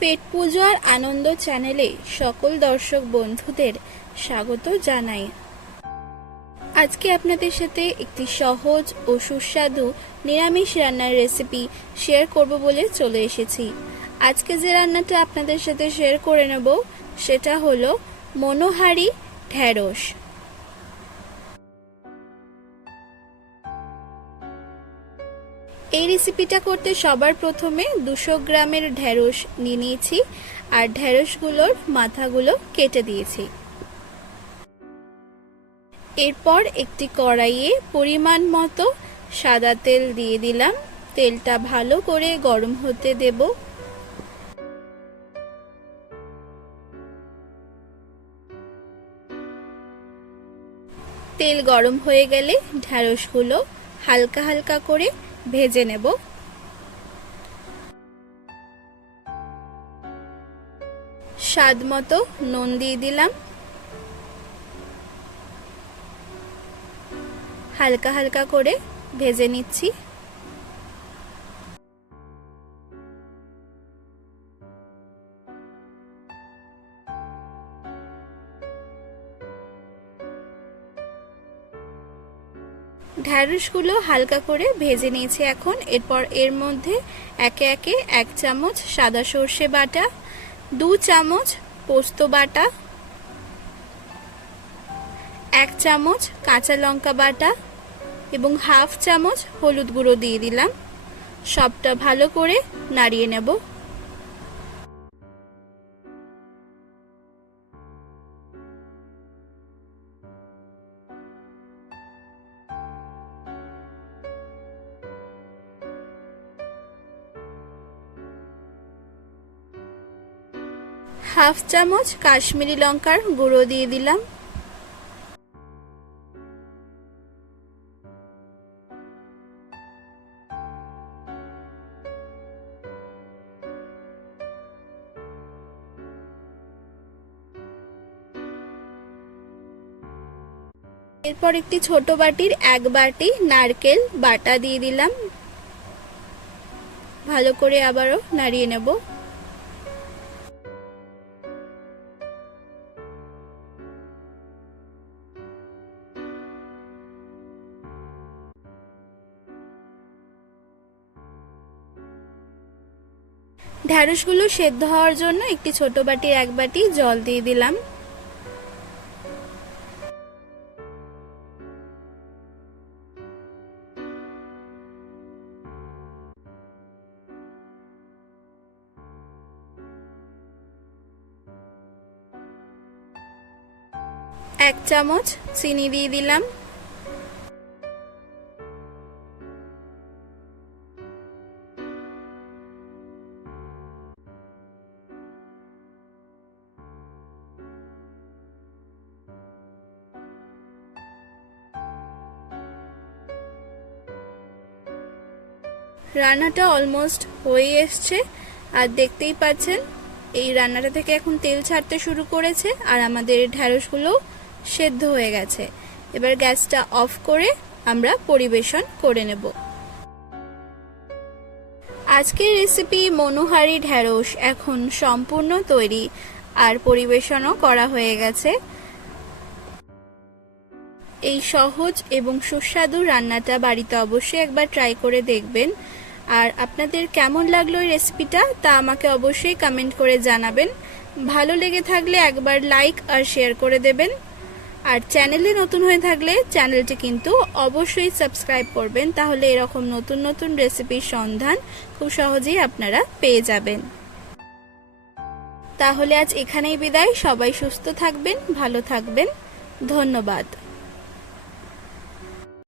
পেট পুজো আর আনন্দ চ্যানেলে সকল দর্শক বন্ধুদের স্বাগত জানাই। আজকে আপনাদের সাথে একটি সহজ ও সুস্বাদু নিরামিষ রান্নার রেসিপি শেয়ার করব বলে চলে এসেছি। আজকে যে রান্নাটা আপনাদের সাথে শেয়ার করে নেব সেটা হলো মনোহারি ঢেঁড়স। এই রেসিপিটা করতে সবার প্রথমে 200 গ্রামের ঢেঁড়স নিয়ে নিয়েছি আর ঢেঁড়সগুলোর মাথাগুলো কেটে দিয়েছি। এরপর একটি কড়াইয়ে পরিমাণ মতো সাদা তেল দিয়ে দিলাম। তেলটা ভালো করে গরম হতে দেব। তেল গরম হয়ে গেলে ঢেঁড়সগুলো হালকা হালকা করে ভেজে নেব। স্বাদ মতো নুন দিয়ে দিলাম। হালকা হালকা করে ভেজে নিচ্ছি। ঢেঁড়সগুলো হালকা করে ভেজে নিয়েছি এখন। এরপর এর মধ্যে একে একে 1 চামচ সাদা সর্ষে বাটা, 2 চামচ পোস্ত বাটা, 1 চামচ কাঁচা লঙ্কা বাটা এবং হাফ চামচ হলুদ গুঁড়ো দিয়ে দিলাম। সবটা ভালো করে নাড়িয়ে নেব। হাফ চামচ কাশ্মীরি লঙ্কার গুঁড়ো দিয়ে দিলাম। এরপর একটি ছোট বাটির 1 বাটি নারকেল বাটা দিয়ে দিলাম। ভালো করে আবারও নাড়িয়ে নেব। ঢেঁড়সগুলো সেদ্ধ হওয়ার জন্য একটি ছোট বাটির 1 বাটি জল দিয়ে দিলাম। এক চামচ চিনি দিয়ে দিলাম। রান্নাটা অলমোস্ট হয়ে এসছে আর দেখতেই পাচ্ছেন এই রান্নাটা থেকে এখন তেল ছাড়তে শুরু করেছে আর আমাদের ঢেঁড়সগুলো সেদ্ধ হয়ে গেছে। এবার গ্যাসটা অফ করে আমরা পরিবেশন করে নেব। আজকের রেসিপি মনোহারি ঢেঁড়স এখন সম্পূর্ণ তৈরি আর পরিবেশনও করা হয়ে গেছে। এই সহজ এবং সুস্বাদু রান্নাটা বাড়িতে অবশ্যই একবার ট্রাই করে দেখবেন। আর আপনাদের কেমন লাগলো এই রেসিপিটা তা আমাকে অবশ্যই কমেন্ট করে জানাবেন। ভালো লেগে থাকলে একবার লাইক আর শেয়ার করে দেবেন। আর চ্যানেলে নতুন হয়ে থাকলে চ্যানেলটি কিন্তু অবশ্যই সাবস্ক্রাইব করবেন, তাহলে এরকম নতুন নতুন রেসিপির সন্ধান খুব সহজেই আপনারা পেয়ে যাবেন। তাহলে আজ এখানেই বিদায়। সবাই সুস্থ থাকবেন, ভালো থাকবেন। ধন্যবাদ।